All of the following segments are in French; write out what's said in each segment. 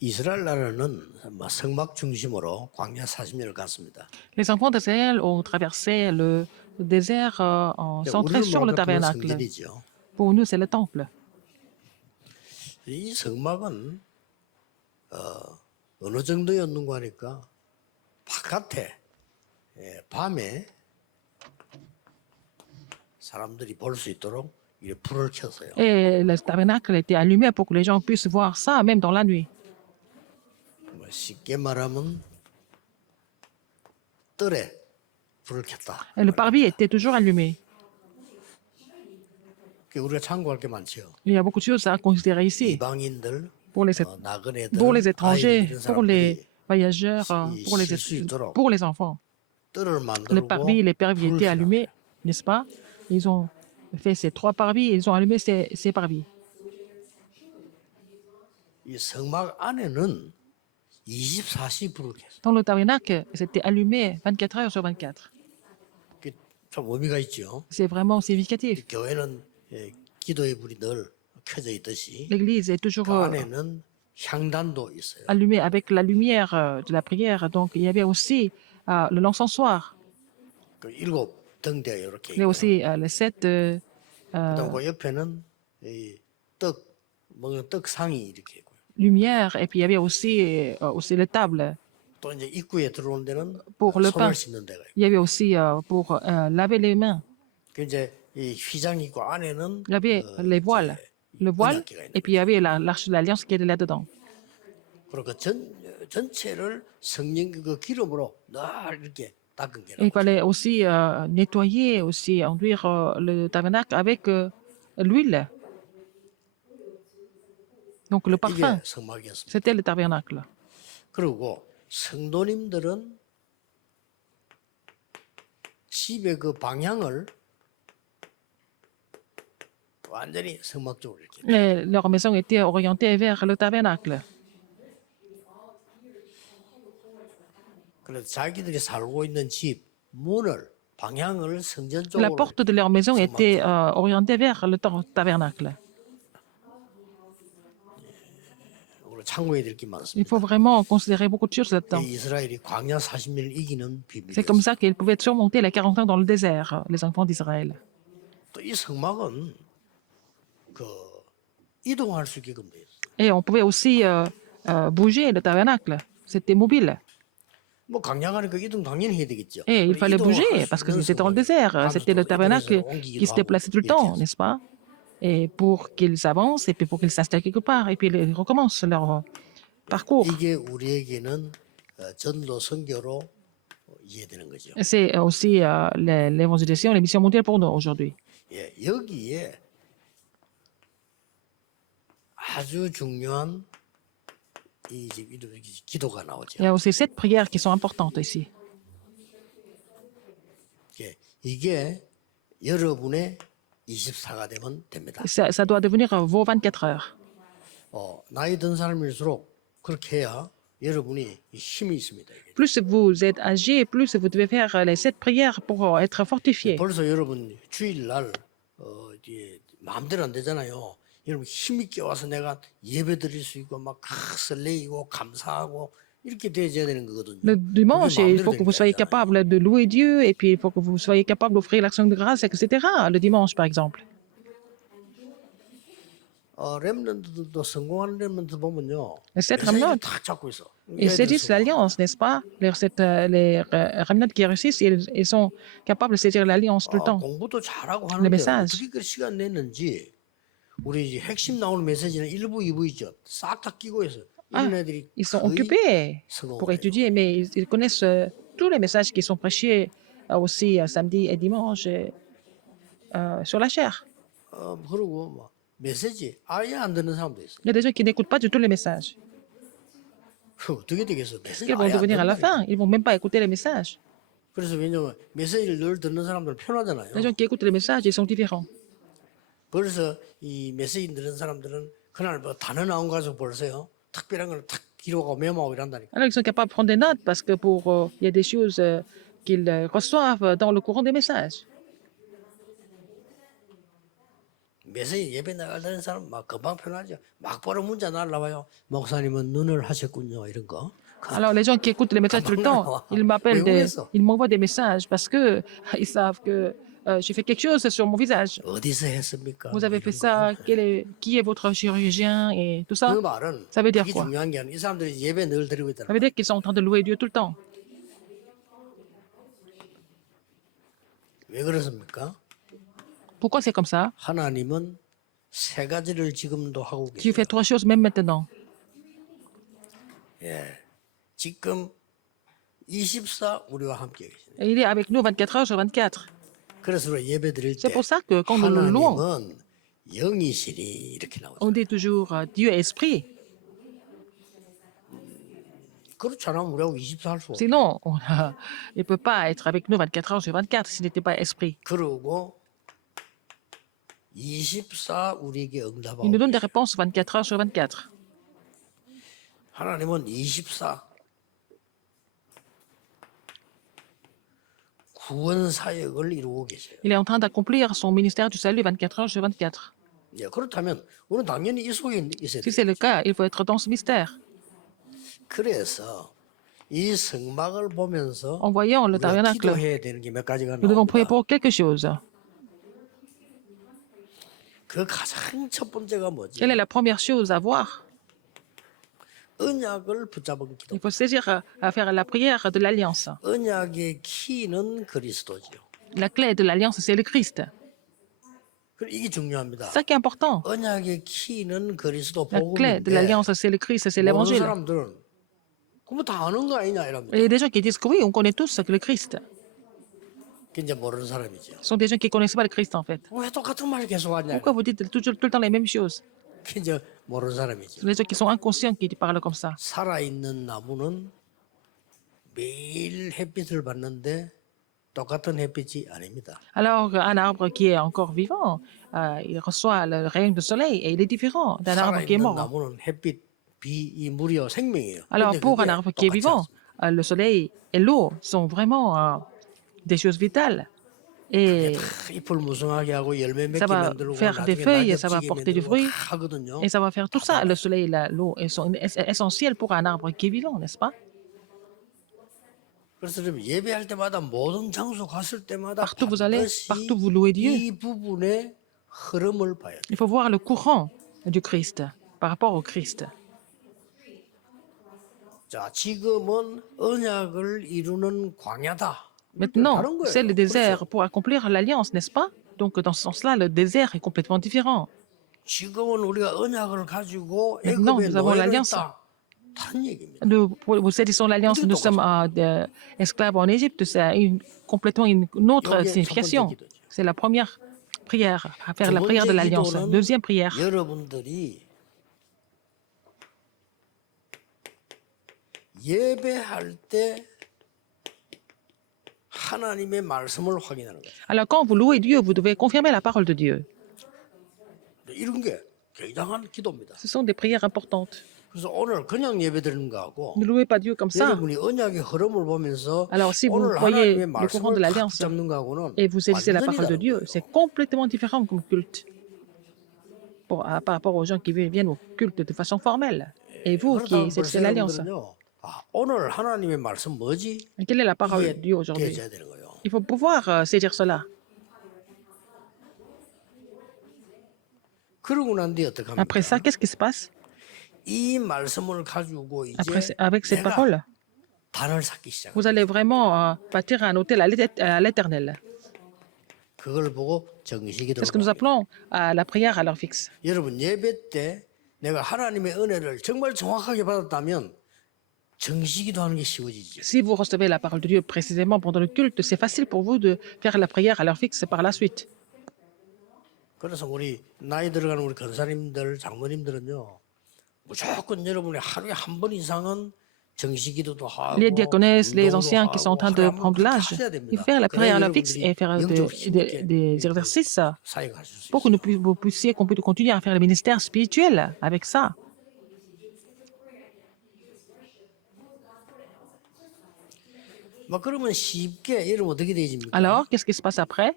이스라엘 나라는 성막 중심으로 광야 40년을 갔습니다. Les enfants d'Israël ont traversé le désert centré 우리는 sur le 뭐랄까 그건 tabernacle. 성전이죠. Pour nous, c'est le temple. 이 성막은 어느 정도였는가 하니까 바깥에 밤에 사람들이 볼 수 있도록 이렇게 불을 켰어요. Et le tabernacle était allumé pour que les gens puissent voir ça, même dans la nuit. 쉽게 말하면 뜰에 불을 켰다. Et le parvis était toujours allumé. 우리가 참고할 게 많죠. Il y a beaucoup de choses à considérer ici. 이방인들, Pour les, 나그네들, pour les 아이들 étrangers, 이런 pour les 사람들이 voyageurs, pour les enfants. 뜰을 Le 만들고 parvis et les parvis 불을 étaient 켜라. allumés, n'est-ce pas? Ils ont fait ces 3 parvis et ils ont allumé ces parvis. 이 성막 안에는 24시 불을 켰어요. Dans le tabernacle, c'était allumé 24 heures sur 24. 그게 좀 의미가 있죠. C'est vraiment significatif. 교회는 기도의 불이 늘 켜져 있듯이 L'église est toujours 그 안에는 향단도 있어요. allumée avec la lumière de la prière. Donc, il y avait aussi le l'encensoir. 그 7등대 이렇게 Il y a 있고요. aussi les 7 그다음 그 옆에는 이떡 먹는 떡상이 이렇게 있고요. lumières. Et puis, il y avait aussi les tables. 또 이제 입구에 들어오는 데는 Pour le pain. 손을 씻는 데가 있고. Il y avait aussi pour laver les mains. 그 이제 이 휘장이 있고 안에는 Il y avait les voiles, le voile, et puis il y avait l'arche de l'alliance qui était là-dedans. 그리고 그 전체를 성령 그 기름으로 늘 이렇게 닦은 Et il 게라고. fallait aussi nettoyer, aussi enduire le tabernacle avec l'huile. Donc le parfum, 이게 성막이었습니다. c'était le tabernacle. 그리고 성도님들은 집의 그 방향을 완전히 성막 쪽으로 이렇게. Leur maison était orientée vers le tabernacle. 그래서 자기들이 살고 있는 집 문을 방향을 성전 La 쪽으로 porte de leur maison était orientée vers le tabernacle. 우리가 참고해야 될 게 Il 많습니다. faut vraiment considérer beaucoup de choses là-dedans. 이 이스라엘이 광야 40년을 이기는 C'est 비밀이었어요. comme ça qu'ils pouvaient surmonter les 40 ans dans le désert, les enfants d'Israël. 또 이 성막은 그 이동할 수 있게끔 돼 있어요. Et on pouvait aussi bouger le tabernacle. C'était mobile. 뭐 광야 가니까 이동 당연히 해야 되겠죠. Et il fallait 이동을 bouger 할수 parce que 있는 c'était dans le 성막이에요. désert. C'était le 밤새도록 tabernacle 이동해서 옮기기도 qui se 하고 déplaçait tout le 이렇게 temps, 했어요. n'est-ce pas? Et pour qu'ils avancent, et puis pour qu'ils s'installent quelque part, et puis ils recommencent leur parcours. 이게 우리에게는 전도 선교로 이해되는 거죠. C'est aussi l'évangélisation, les missions mondiales pour nous aujourd'hui. 예, 여기에 아주 중요한 이 기도가 나오죠. Il y a aussi 7 prières qui sont importantes ici. 예, 이게 여러분의 24가 되면 됩니다. Ça doit devenir vos 24 heures. 나이 든 사람일수록 그렇게 해야 여러분이 힘이 있습니다. 이게. Plus vous êtes âgé, plus vous devez faire les 7 prières pour être fortifié. 벌써 여러분 주일날 이제 마음대로 안 되잖아요. 여러분 힘있게 와서 내가 예배 드릴 수 있고 막 설레이고 감사하고 이렇게 돼야 되는 거거든요. Le dimanche, il faut que vous soyez capable. capable de louer Dieu et puis il faut que vous soyez capable d'offrir l'action de grâce, etc. Le dimanche, par exemple. 렘넌트들도 성공하는 렘넌트 보면요. Et cette 메시지를 remnant, 딱 잡고 있어. ils saisissent l'alliance, n'est-ce pas? Les remnants qui réussissent, ils sont capables de saisir l'alliance tout le temps. 공부도 잘하고 Le 하는데 message. 어떻게 그 시간 냈는지 우리 이제 핵심 나오는 메시지는 1부, 2부 있죠. 싹 다 끼고 있어. 이런 애들이 Ils sont 거의 occupés 성공을 pour 해요. étudier, mais ils connaissent tous les messages qui sont prêchés aussi samedi et dimanche sur la chair. 그리고 뭐 메시지 아예 안 듣는 사람도 있어. Il y a des gens qui n'écoutent pas du tout les messages. 어떻게 되겠어? 메시지 Ils vont 아예 안 devenir à la 듣는다니까. fin. Ils vont même pas écouter les messages. 그래서 왜냐면 메시지를 늘 듣는 사람들은 편하잖아요. Les gens qui écoutent les messages, ils sont différents. 그래서 이 메시지 듣는 사람들은 그날 뭐 단어 나온 거 가지고 벌써요. 특별한 걸 탁 기록하고 메모하고 이런다니까. Alors, ils sont capables de prendre des notes parce que il y a des choses qu'ils reçoivent dans le courant des messages. 매일 예배 나가는 사람 막 금방 편하죠. 막바로 문자 날라와요. 목사님은 눈을 하셨군요. 이런 거. Alors, les gens qui écoutent les messages tout le temps, ils m'appellent ils m'envoient des messages parce que ils savent que j'ai fait quelque chose sur mon visage. 어디서 했습니까? Vous avez fait ça, qui est votre chirurgien et tout ça. 그 말은 Ça veut dire 그게 quoi? 중요한 게 아니라 이 사람들이 예배 늘 드리고 Ça 있다는 veut 거예요. dire qu'ils sont en train de louer Dieu tout le temps. 왜 그렇습니까? Pourquoi c'est comme ça? 하나님은 세 가지를 지금도 하고 Dieu 계세요. fait trois choses même maintenant. 예. 지금 24 우리와 함께 계시네. Et il est avec nous 24 heures sur 24. 그래서 우리가 예배 드릴 C'est 때 pour ça que quand nous le louons, 하나님은 영이시니 이렇게 나오죠. on dit toujours Dieu est esprit. 그렇지 않으면 우리하고 24 할 수 없어. Sinon, il ne peut pas être avec nous 24 heures sur 24 s'il n'était pas esprit. 그러고 24 우리에게 응답하고 Il nous donne des réponses 24 heures sur 24. 하나님은 24 구원 사역을 이루고 계세요. Il est en train d'accomplir son ministère du salut 24 heures sur 24. 예, 그렇다면 우리는 당연히 이 속에 있어야 Si 돼요. c'est le cas, il faut être dans ce mystère. 그래서 이 성막을 보면서 En voyant le 우리가 tabernacle, 기도해야 되는 게 몇 가지가 nous devons prier 나옵니다. pour quelque chose. 그 가장 첫 번째가 뭐지? Quelle est la première chose à voir? 언약을 붙잡은 기도. Il faut saisir à faire la prière de l'alliance. 언약의 키는 그리스도지요. La clé de l'alliance, c'est le Christ. 그리고 이게 중요합니다. C'est ça qui est important. 언약의 키는 그리스도 La clé de 복음인데 l'alliance, c'est le Christ, c'est 모르는 l'évangile. 사람들은 그거 다 아는 거 아니냐 이럽니다. Et il y a des gens qui disent que oui, on connaît tous que le Christ. 그게 이제 모르는 사람이죠. Ce sont des gens qui ne connaissent pas le Christ, en fait. 왜 똑같은 말을 계속 하냐? Pourquoi vous dites toujours, tout le temps les mêmes choses? 그게 이제 모르는 Ce 사람이죠. sont des gens qui sont inconscients qui parlent comme ça. 살아있는 나무는 매일 햇빛을 받는데 똑같은 햇빛이 아닙니다. Alors, un arbre qui est encore vivant, il reçoit le rayon du soleil et il est différent d'un arbre qui est 살아있는 mort. 나무는 햇빛, 비, 이 물이요 생명이에요. Alors, 근데 pour un 그게 arbre qui est 똑같지 vivant, 않습니다. le soleil et l'eau sont vraiment des choses vitales. Et 다 잎을 무성하게 하고 열매 맺게 ça va 만들고 faire des 나중에 feuilles, ça va 낙엽지게 porter du 만들고 fruit, 다 하거든요. et ça va faire tout ça. Le soleil et l'eau sont essentiels pour un arbre qui est vivant, n'est-ce pas? 그래서 좀 예배할 때마다 모든 장소 갔을 때마다 Partout vous allez, 반드시 partout vous louez Dieu. 이 부분의 흐름을 봐야 돼요. Il faut voir le courant du Christ par rapport au Christ. 자, 지금은 언약을 이루는 광야다. Maintenant, 다른 거예요. c'est le désert 그렇죠? pour accomplir l'alliance, n'est-ce pas? Donc, dans ce sens-là, le désert est complètement différent. 지금은 우리가 언약을 가지고 Maintenant, 애굽의 nous avons 노예를 l'alliance. 했다. 다른 얘기입니다. Nous saisissons l'alliance, nous sommes esclaves en Égypte, c'est complètement une autre 여기에 첫 번째 signification. 기도죠. C'est la première prière, à faire 두 la prière de 번째 l'alliance. 기도는 Deuxième prière, 여러분들이 예배할 때 하나님의 말씀을 확인하는 거예요. alors quand vous louez Dieu, vous devez confirmer la parole de Dieu. 이런 게 굉장한 기도입니다. Ce sont des prières importantes. 그래서 오늘 그냥 예배 드리는 거하고 Ne louez pas Dieu comme ça. 여러분이 언약의 흐름을 보면서 Alors, si vous 오늘 voyez 하나님의 le courant de 말씀을 탁 l'alliance 잡는 거하고는 et vous saisissez la 완전히 parole de 다른 Dieu, 거예요. c'est complètement différent comme culte par rapport aux gens qui viennent au culte de façon formelle. Et vous qui 그렇다면 saisissez 벌써 l'alliance, 여러분들은요, 오늘 하나님의 말씀 뭐지? quelle est la parole de 이게 Dieu aujourd'hui? 깨져야 되는 거예요. Il faut pouvoir saisir cela. 그러고 난 뒤에 어떻게 합니까? Après ça, qu'est-ce qui se passe? 이 말씀을 가지고 이제 Avec cette 내가 parole, 단을 쌓기 시작. vous allez vraiment bâtir un hôtel à l'éternel. 그걸 보고 정식이 C'est ce que nous 들어가. appelons la prière à l'heure fixe. 여러분 예배 때 내가 하나님의 은혜를 정말 정확하게 받았다면 정식이도 하는 게 쉬워지죠. Si vous recevez la parole de Dieu précisément pendant le culte, c'est facile pour vous de faire la prière à l'heure fixe par la suite. 그래서 우리 나이 들어가는 우리 권사님들, 장로님들은요, 무조건 여러분이 하루에 한 번 이상은 정식기도도 하고 Les diaconesses, les 운동도 anciens qui sont en train de 하고 prendre l'âge, 하셔야 il 됩니다. faut faire la prière à 그래야 l'heure fixe et faire 영적 힘있게 des exercices 사역하실 수 pour que 있어요. vous puissiez continuer à faire le ministère spirituel avec ça. 막 그러면 쉽게 여러분 어떻게 되집니까? Alors, qu'est-ce qui se passe après?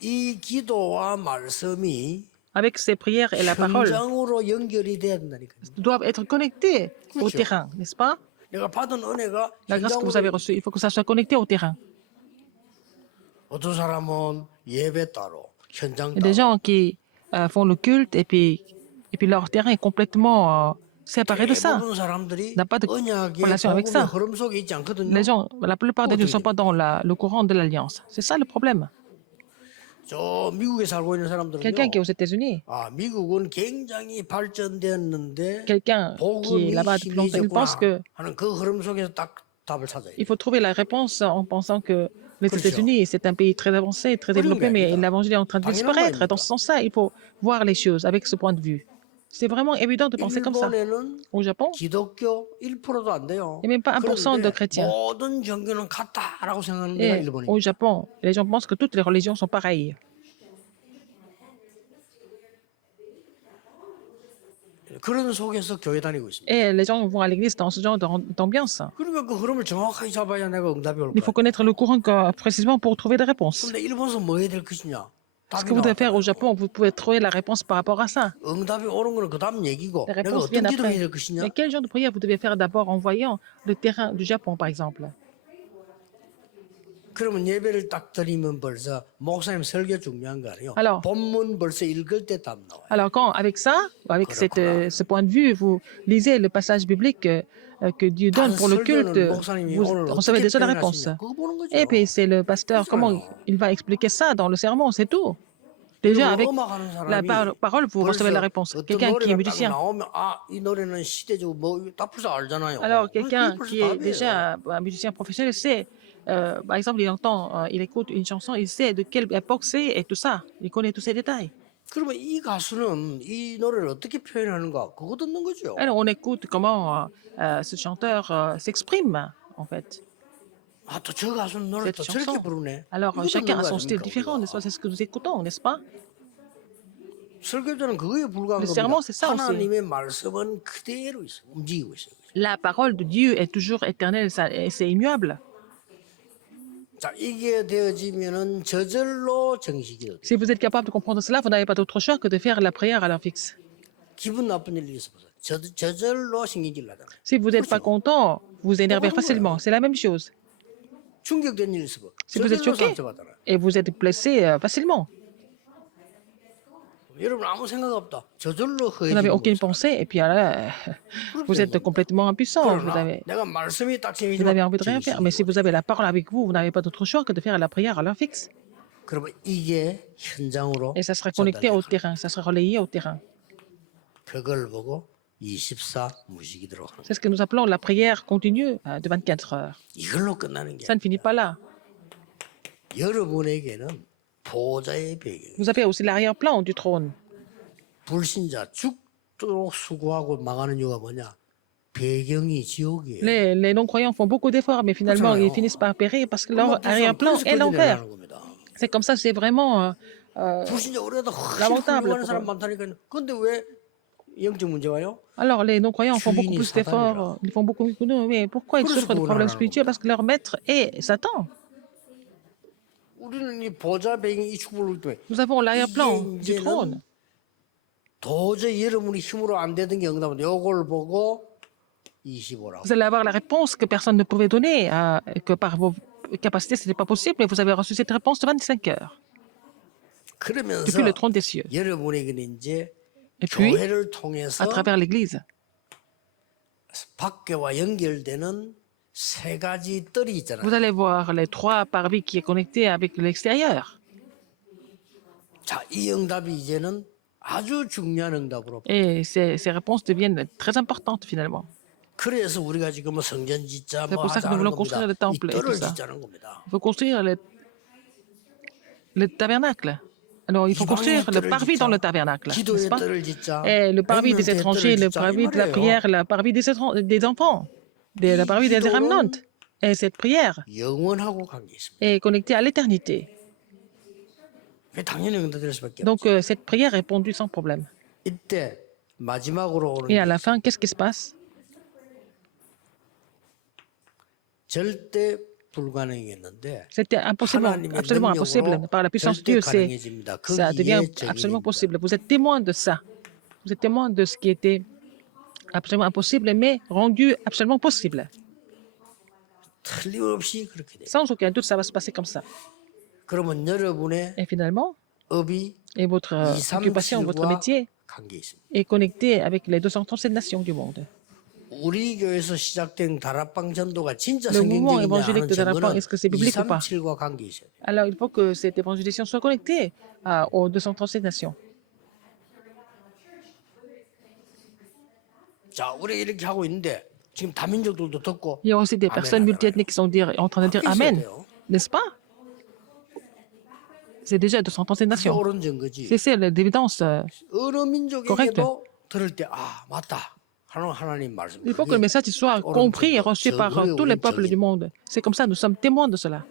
이 기도와 말씀이 avec ces prières et la parole, 현장으로 연결이 돼야 된다니까요. doivent être connectés au 그렇죠. terrain, n'est-ce pas? 내가 받은 은혜가 La grâce que vous avez 현장으로 reçue, il faut que ça soit connecté au terrain. 어떤 사람은 예배 따로 현장 Il y a des 따로 gens qui font le culte et puis leur terrain est complètement séparé de ça. 대부분 사람들이 n'a pas de 언약의 relation avec 복음의 ça. 흐름 속에 있지 않거든요. Les gens, la plupart des gens ne sont pas dans le courant de l'alliance. C'est ça le problème. 저 미국에 살고 있는 Quelqu'un qui est 사람들은요. aux États-Unis, 아, 미국은 굉장히 발전되었는데 quelqu'un qui est 복음이 là-bas depuis longtemps, il pense 힘이졌구나 que 하는 그 흐름 속에서 딱 답을 찾아요. il faut trouver la réponse en pensant que les 그렇죠. États-Unis, c'est un pays très avancé, très 어려운 게 développé, mais 아닙니다. l'évangile est en train de 당연한 disparaître. Dans 거입니다. ce sens-là, il faut voir les choses avec ce point de vue. C'est vraiment évident de penser comme ça. 일본에는 Au Japon, 기독교 1%도 안 돼요. il n'y a même pas 1% de 그런데 chrétiens. 모든 종교는 같다라고 생각하는 데가 Et 일본입니다. au Japon, les gens pensent que toutes les religions sont pareilles. 그런 속에서 교회 다니고 있습니다. Et les gens vont à l'église dans ce genre d'ambiance. 그러니까 그 흐름을 정확하게 잡아야 내가 응답이 올 Il 거야. faut connaître le courant précisément pour trouver des réponses. 근데 일본에서 뭐 해야 될 것이냐? Ce 답이 que vous devez faire au 나왔다. Japon, vous pouvez trouver la réponse par rapport à ça. 응답이 오는 거는 그 다음 얘기고 Les 내가 réponses 어떤 viennent 기도를 해야 après. 될 것이냐? Mais quel genre de prière vous devez faire d'abord en voyant le terrain du Japon, par exemple? 그러면 예배를 딱 드리면 벌써 목사님 설교 중요한 거 아니에요? Alors. 본문 벌써 읽을 때 답 나와요. Alors, quand, avec ça, avec 그렇구나. ce point de vue, vous lisez le passage biblique que Dieu donne 단 pour le culte, 설교는 목사님이 vous 오늘 recevez 어떻게 déjà la réponse. 표현하시냐? 그거 보는 거죠. Et puis, c'est le pasteur, comment il va expliquer ça dans le sermon, c'est tout. Déjà, avec 음악하는 la 사람이 parole, vous recevez la réponse. 어떤 Quelqu'un qui est 노래가 딱 musicien. 나오면 아, 이 노래는 시대적으로 뭐다 벌써 알잖아요. Alors, 그게 quelqu'un 벌써 qui est 답이에요. déjà un musicien professionnel sait, par exemple, il entend, il écoute une chanson, il sait de quelle époque c'est et tout ça. Il connaît tous ces détails. 그러면 이 가수는 이 노래를 어떻게 표현하는가? 그거 듣는 거죠. Alors, on écoute comment ce chanteur s'exprime, en fait, 아, 또 저 가수는 노래 cette 또 저렇게 chanson. 부르네. Alors, 이거 chacun 듣는 a 거 son style 아닙니까, différent, n'est-ce pas? 우리가? C'est ce que nous écoutons, n'est-ce pas? 설교자는 그거에 불과한 Le 겁니다. sermon, c'est ça aussi. 하나님의 말씀은 그대로 있어요. 움직이고 있어요. La parole de Dieu est toujours éternelle, et c'est immuable. 자, 이게 되어지면은 저절로 정식이 돼요. Si vous êtes capable de comprendre cela, vous n'avez pas d'autre choix que de faire la prière à l'heure fixe. 기분 나쁜 일이 있어보세요. 저절로 신경질 나잖아요. Si vous n'êtes pas content, vous vous énervez facilement. C'est la même chose. 충격된 일이 있어봐. Si vous êtes 저절로 choqué 상처받잖아요. et vous êtes blessé facilement, 여러분 아무 생각 없다. 저절로 vous n'avez 허해지는 aucune 거죠. pensée et puis là, vous êtes complètement impuissant. Vous 그러나 avez, 내가 말씀이 딱 vous 생기지만 avez envie de rien faire. Mais si vous avez la parole avec vous, vous n'avez pas d'autre choix que de faire la prière à l'heure fixe. 그러면 이게 현장으로 Et ça sera connecté au 전달돼요. terrain, ça sera relayé au terrain. 그걸 보고 24 무식이 들어가는 C'est ce que nous appelons la prière continue de 24 heures. 이걸로 끝나는 게 Ça ne finit pas là. 여러분에게는 보좌의 배경 Vous avez aussi l'arrière-plan du trône. 불신자 죽도록 수고하고 망하는 이유가 뭐냐 배경이 지옥이에요. Les non-croyants font beaucoup d'efforts, mais finalement, 그렇잖아요. ils finissent par périr parce que 그러면 leur arrière-plan 그래서 est l'enfer. 걸리는 겁니다. C'est comme ça, c'est vraiment 불신자 우리가 훨씬 lamentable. 훌륭한 사람 많다니까. 근데 왜 영적 문제 와요? Alors, les non-croyants font beaucoup 주인이 plus d'efforts, ils font beaucoup plus de nous, mais pourquoi ils 그래서 souffrent de 구원을 problèmes 하는 spirituels? Parce que leur maître est Satan. 우리는 이 보좌 배경이 이 축복을 때문에 Nous avons l'arrière-plan 이게 du trône. 도저히 여러분이 힘으로 안 되던 게 응답은 요걸 보고 25라고. Vous allez avoir la réponse que personne ne pouvait donner, que par vos capacités, ce n'était pas possible, mais vous avez reçu cette réponse de 25 heures, 그러면서 depuis le trône des cieux. 여러분에게는 이제 Et puis, 교회를 통해서 à travers l'Église, 밖에와 연결되는 세 가지 뜰이 있잖아요. vous allez voir les trois parvis qui est connecté avec l'extérieur. 자, 이 응답이 이제는 아주 중요한 응답으로. Et ces réponses deviennent très importantes finalement. 그래서 우리가 지금 성전 짓자 C'est 뭐 pour ça que nous 하자는 voulons 겁니다. construire le 이 temple et tout 뜰을 ça. 짓자는 겁니다. Il faut construire le tabernacle. Alors, il faut construire le parvis dans le tabernacle, n'est-ce 기도의 pas? 뜰을 짓자. Et le parvis des 렘넌트의 étrangers, 뜰을 le 짓자. 이 parvis de la 말이에요. prière, le parvis des enfants, le parvis des remnants. Et cette prière 영원하고 관계 있습니다. est connectée à l'éternité. 당연히 응답될 수밖에 없죠. Donc, cette prière est répondue sans problème. 이때 마지막으로 오는 Et à 게 la fin, qu'est-ce qui se passe? 절대 불가능했는데 C'était 하나님의 absolument impossible. 능력으로 Par la puissance de 절대 Dieu, 가능해집니다. ça devient 거기에 absolument 적인입니다. possible. Vous êtes témoin de ça. Vous êtes témoin de ce qui était absolument impossible, mais rendu absolument possible. 틀림없이 그렇게 돼요. Sans aucun doute, ça va se passer comme ça. 그러면 여러분의 Et finalement, 업이 et votre occupation, votre 237과 métier 관계 있습니다. est connecté avec les 237 nations du monde. 우리 교회에서 시작된 다락방 전도가 진짜 Le mouvement 성경적이냐 évangélique 하는 de Darapang, 증거는 est-ce que c'est biblique ou pas? 237과 관계 있어야 돼요. Alors, il faut que cette évangélisation soit connectée aux 237 nations. 자, 우리 이렇게 하고 있는데 지금 다민족들도 듣고 Il y a aussi des 아멘 personnes 하더라고요. multiethniques qui sont en train de dire 바뀌어야 Amen, 돼요. n'est-ce pas? C'est déjà 237 그게 nations. 옳은 증거지. C'est l'évidence. 어느 민족에게도 들을 때 아 맞다 하는 하나님 말씀. Il faut que le message soit compris et reçu par tous les peuples du monde. C'est comme ça, nous sommes témoins de cela.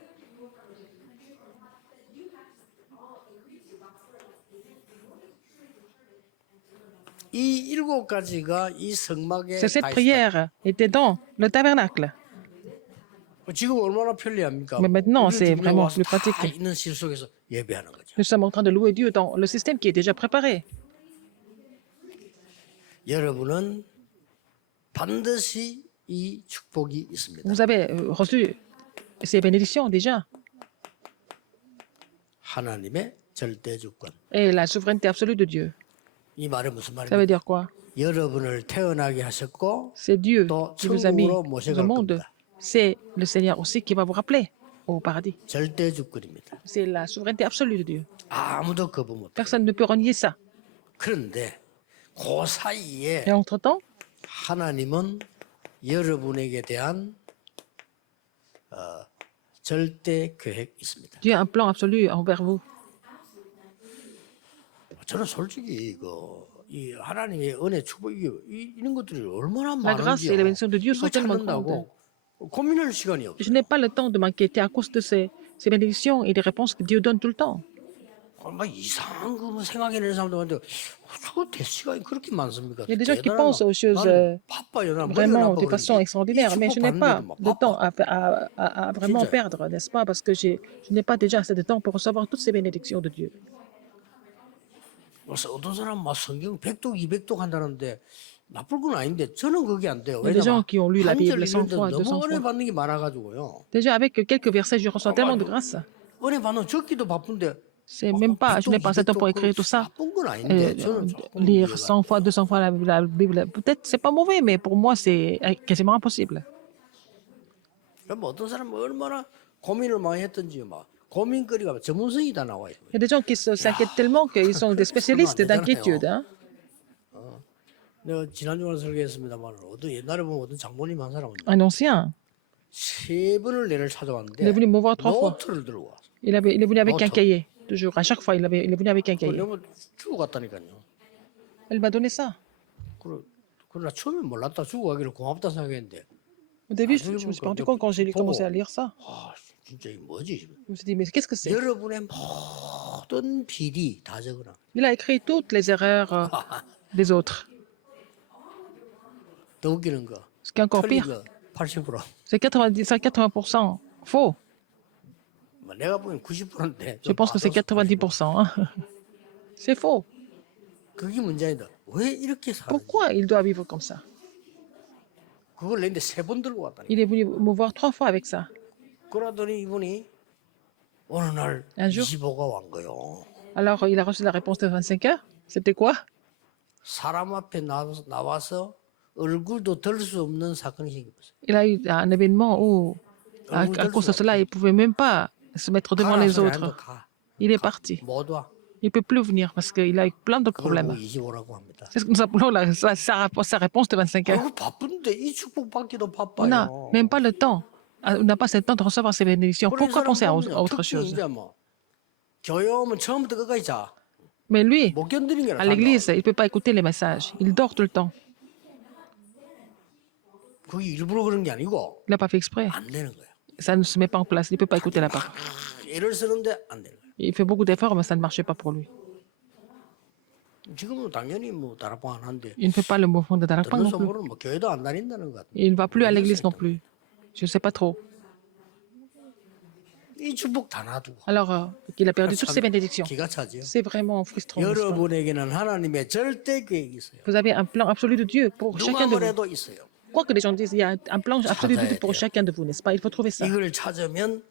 이 일곱 가지가 이 성막에 C'est cette 다 있어요. prière était dans le tabernacle. 지금 얼마나 편리합니까? Mais maintenant, 우리 c'est 집에 vraiment 와서 plus 다 pratique. 있는 실 속에서 예배하는 거죠. Nous sommes en train de louer Dieu dans le système qui est déjà préparé. 여러분은 반드시 이 축복이 있습니다. Vous avez reçu ces bénédictions déjà. 하나님의 절대 주권. Et la souveraineté absolue de Dieu. 이 말은 무슨 Ça veut 말입니까? dire quoi? 여러분을 태어나게 하셨고 C'est Dieu 또 qui vous a mis 천국으로 au 모셔갈 monde. 겁니다. C'est le Seigneur aussi qui va vous rappeler au paradis. 절대 주권입니다. C'est la souveraineté absolue de Dieu. 아무도 거부 못. Personne ne peut renier ça. 그런데 그 사이에 Et entre-temps, 하나님은 여러분에게 대한 절대 계획 있습니다. Dieu a un plan absolu envers vous. 저는 솔직히 이 하나님의 은혜 축복 이런 것들이 얼마나 La grâce et les 많은지요. bénédictions de Dieu sont 이거 tellement grandes. 찾는다고 고민할 시간이 없어요. Je n'ai pas le temps de m'inquiéter à cause de ces bénédictions et des réponses que Dieu donne tout le temps. 막 이상한 거 생각해내는 사람도 많은데 저거 대시간이 그렇게 많습니까? Il y a des gens qui 대단한 pensent aux choses 나는 바빠요. 나는 머리가 vraiment 나빠 de façon 그러지. extraordinaire, 이 mais je 축복 n'ai pas 받는데도 막 de temps 바빠. à vraiment 진짜요. perdre, n'est-ce pas? Parce que je n'ai pas déjà assez de temps pour recevoir toutes ces bénédictions de Dieu. 그래서 어떤 사람 막 성경 100독, 200독 한다는데 나쁠 건 아닌데 저는 그게 안 돼요. Il y a des gens 왜냐면 qui ont lu la 한 Bible 절 100 읽는데 fois, 200 너무 은혜 fois. 받는 게 많아가지고요. Déjà, avec quelques versets, je reçois tellement de grâce. 은혜 받는 적기도 바쁜데 C'est même pas, je n'ai pas assez de temps pour écrire tout ça. 나쁜 건 아닌데 저는 조금 Lire 이해가 100 fois, 200 fois la Bible, peut-être c'est pas mauvais, mais pour moi, c'est quasiment impossible. 그럼 어떤 사람은 얼마나 고민을 많이 했던지 막 고민거리가 전문성이 다 나와요. Il y a des gens qui s'inquiètent tellement qu'ils sont des spécialistes d'inquiétude. Hein. 내가 지난주에 설교했습니다만 옛날에 보면 어떤 장모님 한 사람은 Un ancien, 세 번을 내를 찾아왔는데 il est venu me voir 3 fois. 노트를 들고 왔어. Il est venu avec un Autre. cahier, toujours. À chaque fois, il est venu avec un cahier. 내가 주고 갔다니까요. Elle m'a donné ça. 그러나 처음에 몰랐다 주고 가기를 고맙다 생각했는데 Au début, je me suis pas rendu compte quand j'ai commencé à lire ça. 아 진짜 이게 뭐지? Je me suis dit, mais qu'est-ce que c'est? 여러분의 모든 비리 다 적어놔. Il a écrit toutes les erreurs des autres. 더 웃기는 거. Ce qui est encore 틀린 pire, 거 80%. c'est 80% faux. 뭐 내가 보기엔 90%인데. Je pense que c'est 90%. Hein. C'est faux. 그게 문제입니다. 왜 이렇게 사는지. Pourquoi il doit vivre comme ça? 그걸 내는데 세 번 들고 왔다니. Il est venu me voir 3 fois avec ça. 그러더니 이분이 어느 날 Un jour. 25가 온 거요. Alors, il a reçu la réponse de 25 heures. C'était quoi? 사람 앞에 나와서 얼굴도 들 수 없는 사건이 생겼어요. Il a eu un événement où, à cause de cela, il ne pouvait même pas se mettre devant les autres. Il est parti. 못 와. Il ne peut plus venir parce qu'il a eu plein de 그걸 보고 problèmes. 25라고 합니다. C'est ce que nous appelons sa réponse de 25 heures. 아이고 바쁜데 이 축복 받기도 On n'a 바빠요. même pas le temps. On n'a pas assez de temps de recevoir ces bénédictions. 그런 Pourquoi 사람 penser à 보면 autre 특징이 chose? 이제 뭐 교회 오면 처음부터 끝까지 자. Mais lui, 못 견디는 게 à l'église, il ne peut pas écouter les messages. Il dort tout le temps. 그게 일부러 그런 게 아니고 Il n'a pas fait exprès. 안 되는 거예요. Ça ne se met pas en place. Il ne peut pas écouter la parole. 애를 쓰는데 안 되는 거예요. Il fait beaucoup d'efforts, mais ça ne marchait pas pour lui. 지금은 당연히 뭐 다락방 안 한데 Il ne fait pas le mouvement de Darakpang 듣는 non plus. 소문은 뭐 교회도 안 다닌다는 것 같아요. Il ne va plus à l'église non plus. Je ne sais pas trop. 이 축복 다 놔두고 Alors qu'il a perdu toutes ses bénédictions. 기가 차죠. C'est vraiment frustrant. n'est-ce pas? 여러분에게는 하나님의 절대 계획이 있어요. Vous avez un plan absolu de Dieu pour 누가 chacun de vous. 뭐래도 있어요. Quoi que les gens disent, il y a un plan absolu de 찾아야 Dieu pour 돼요. chacun de vous, n'est-ce pas? Il faut trouver ça. 이걸 찾으면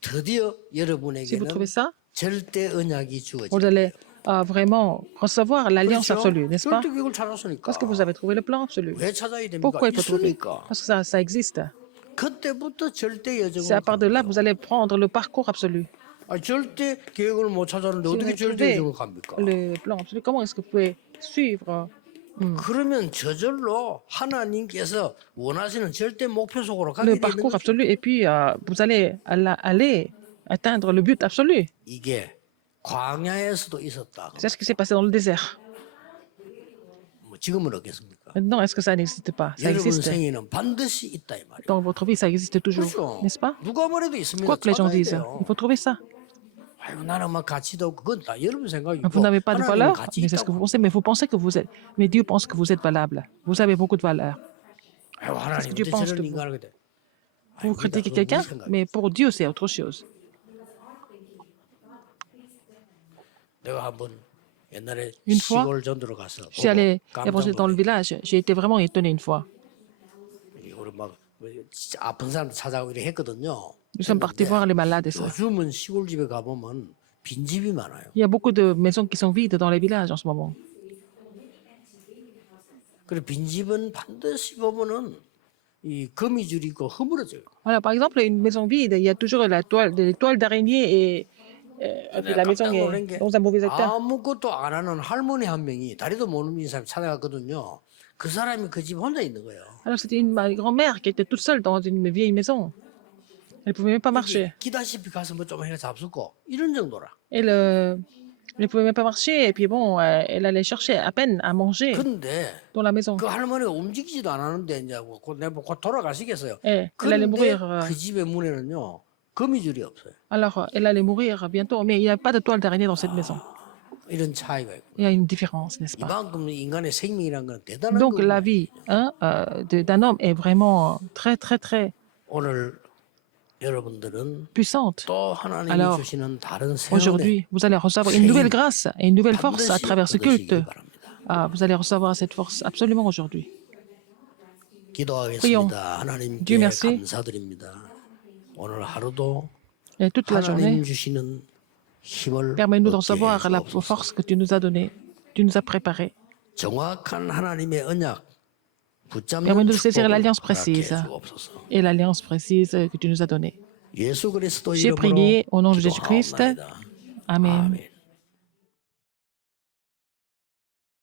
드디어 Si vous trouvez 여러분에게는 ça, 절대 언약이 vous 주어져요. allez vraiment recevoir l'alliance 그렇죠? absolue, n'est-ce pas? 절대 계획을 찾았으니까. Parce que vous avez trouvé le plan absolu. 왜 찾아야 됩니까? Pourquoi il faut trouver? 있으니까. Parce que ça existe. 그때부터 절대 여정을 C'est à part de là 가는 que vous allez prendre le parcours absolu. 거예요. 절대 계획을 못 찾았는데 Si vous 어떻게 절대 trouvez 여정을 갑니까? le plan absolu, comment est-ce que vous pouvez suivre 그러면 저절로 하나님께서 원하시는 절대 목표 속으로 가게 le 되는 parcours 거죠. absolu et puis vous allez aller atteindre le but absolu. 이게 광야에서도 있었다. C'est ce qui s'est passé dans le désert. 뭐 지금은 없겠습니까? Maintenant, est-ce que ça n'existe pas? Ça 여러분 existe. 생에는 반드시 있다 이 말이에요. Dans votre vie, ça existe toujours, 그렇죠. n'est-ce pas? 누가 뭐래도 있습니다. Quoi que les gens 찾아야 disent, 돼요. il faut trouver ça. 아이고 나는 막 가치도 없고 그건 다 여러분 생각이고 Vous n'avez pas de 하나님은 valeur, 가치 mais c'est ce que 있다고. vous pensez, mais vous pensez que vous êtes. Mais Dieu pense que vous êtes valable. Vous avez beaucoup de valeur. 아이고 하나님 Dieu pense 저런 de vous. 인간을 그래. Vous critiquez quelqu'un, mais pour Dieu, c'est autre chose. 내가 한번 옛날에 Une fois, 시골 전도로 가서 Je suis allé 깜짝 évangéliser dans le 놀랐어요. village. J'ai été vraiment étonné une fois. 우리 막 진짜 아픈 사람 찾아가고 이렇게 했거든요. Nous sommes partis voir les malades et ça. 요즘은 시골 집에 가보면 빈집이 많아요. Il y a beaucoup de maisons qui sont vides dans les villages en ce moment. 그래 빈집은 반드시 보면은 이 거미줄이 있고 허물어져요. Voilà, par exemple, une maison vide, il y a toujours des toiles d'araignée et puis la maison est dans un mauvais état. 아무것도 안 하는 할머니 한 명이 다리도 못 움직이는 사람이 찾아갔거든요. 그 사람이 그 집 혼자 있는 거예요. Alors c'était ma grand-mère qui était toute seule dans une vieille maison. Elle ne pouvait même pas marcher. 기다시피 가서 뭐 좀 해가 잡수고 이런 정도라. Elle ne pouvait même pas marcher et puis bon, elle allait chercher à peine à manger 근데 dans la maison. 그 할머니가 움직이지도 않았는데 이제 곧 내가 곧 돌아가시겠어요. Et elle allait 근데 mourir. 그 집의 문에는요 거미줄이 없어요. Alors elle allait mourir bientôt, mais il n'y a pas de toile d'araignée dans cette maison. 이런 차이가 있고. Il y a une différence, n'est-ce pas? 이만큼 인간의 생명이란 건 대단한 Donc 거예요. la vie d'un homme est vraiment très, très, très 오늘 여러분들은 puissante. 또 하나님이 Alors, 주시는 다른 새로운 Aujourd'hui, vous allez recevoir une nouvelle grâce et une nouvelle force à travers ce culte. Vous allez recevoir cette force absolument aujourd'hui. 기도하겠습니다. 하나님께 Dieu merci. 감사드립니다. 오늘 하루도 Et toute la journée, 하나님 주시는 힘을 permets-nous de 얻게 recevoir la 주옵소서. force que tu nous as donnée, tu nous as préparée. 정확한 하나님의 언약 붙잡는 Permets-nous de saisir 축복을 l'alliance 허락해 précise 주옵소서. et l'alliance précise que tu nous as donnée. 예수 그리스도 J'ai 이름으로 prié au nom de Jésus-Christ. 기도하옵나이다. Amen. 아멘.